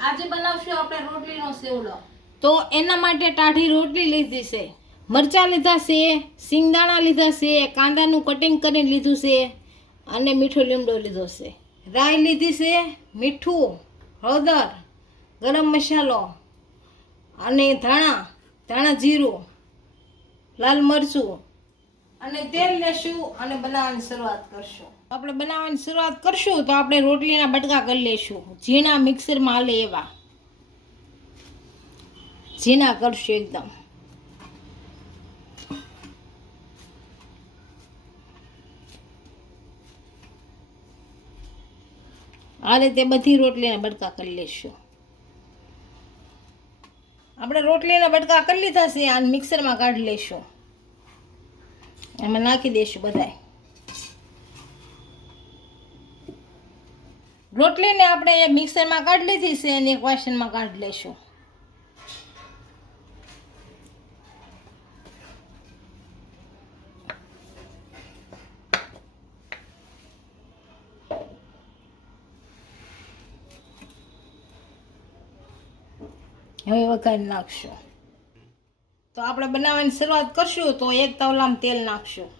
આજે બનાવશું આપણે રોટલીનો સેવડો। તો એના માટે ટાઢી રોટલી લીધી છે, મરચાં લીધા છે, સિંગદાણા લીધા છે, કાંદાનું કટિંગ કરીને લીધું છે અને મીઠો લીમડો લીધો છે, રાઈ લીધી છે, મીઠું, હળદર, ગરમ મસાલો અને ધાણા જીરું, લાલ મરચું અને તેલ લેશું અને બનાવવાની શરૂઆત કરશું। આપણે બનાવવાની શરૂઆત કરશું તો આપણે રોટલીના બટકા કરી લેશું, ઝીણા મિક્સરમાં હાલે એવા ઝીણા કરશું એકદમ। આ રીતે બધી રોટલીના બટકા કરી લેશું। આપણે રોટલીના બટકા કરી લીધા છે, આ મિક્સરમાં કાઢી લેશું, એમાં નાખી દઈશું બધાય। રોટલીને આપણે એક મિક્સરમાં કાઢી લીધી છે અને એક વાસણમાં કાઢી લેશું। હવે વઘારી નાખશું। તો આપણે બનાવવાની શરૂઆત કરશું તો એક તવલામાં તેલ નાખશું,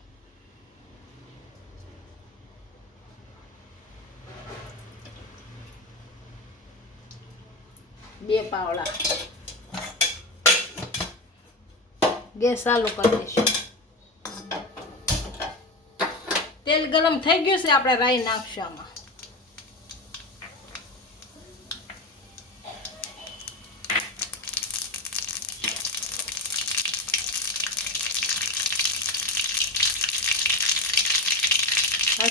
બે પાવડા, ગેસ ચાલુ કરી દઈશું। તેલ ગરમ થઈ ગયું છે, આપણે રાઈ નાખશું આમાં।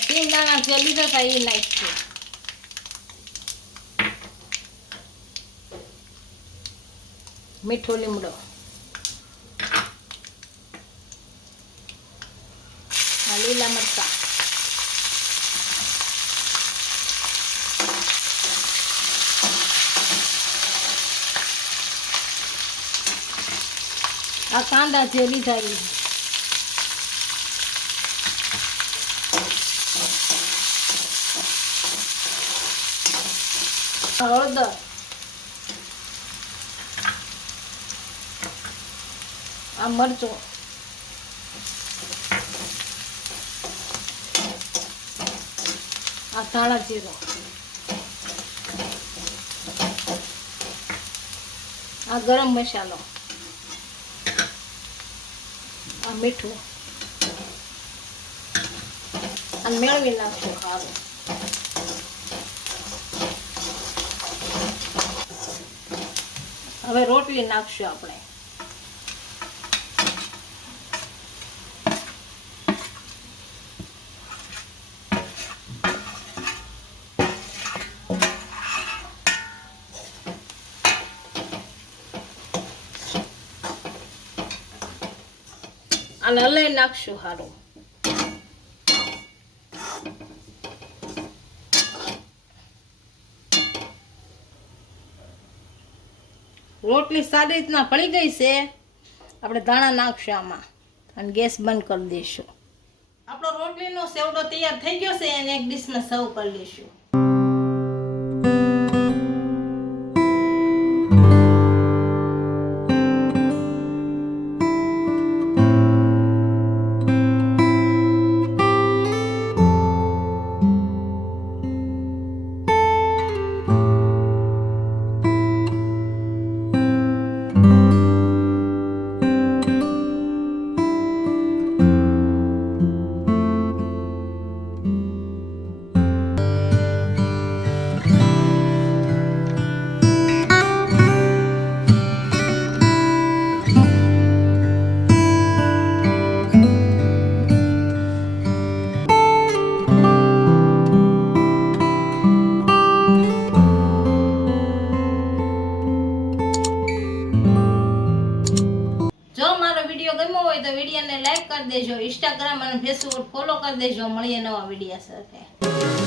સિંગદાણા જે લીધા હતા એ નાખશું, મીઠો લીમડો, લીલા મરચાં, આ કાંદા જે લીધા એ, હળદર, આ મરચું, આ ધાણા જીરું, આ ગરમ મસાલો, આ મીઠું, અને મેળવી નાખશું ખારું। હવે રોટલી નાખશું આપણે, અને હલાઈ નાખશું સારું। રોટલી સારી રીતના ભળી ગઈ છે, આપણે ધાણા નાખશું આમાં અને ગેસ બંધ કરી દઈશું। આપણો રોટલીનો સેવડો તૈયાર થઈ ગયો છે અને એક ડીશમાં સર્વ કરી લઈશું। વિડીયો ગમ્યો હોય તો વિડીયોને લાઈક કરી દેજો, ઇન્સ્ટાગ્રામ અને ફેસબુક ફોલો કરી દેજો। મળીએ નવા વિડીયો સાથે।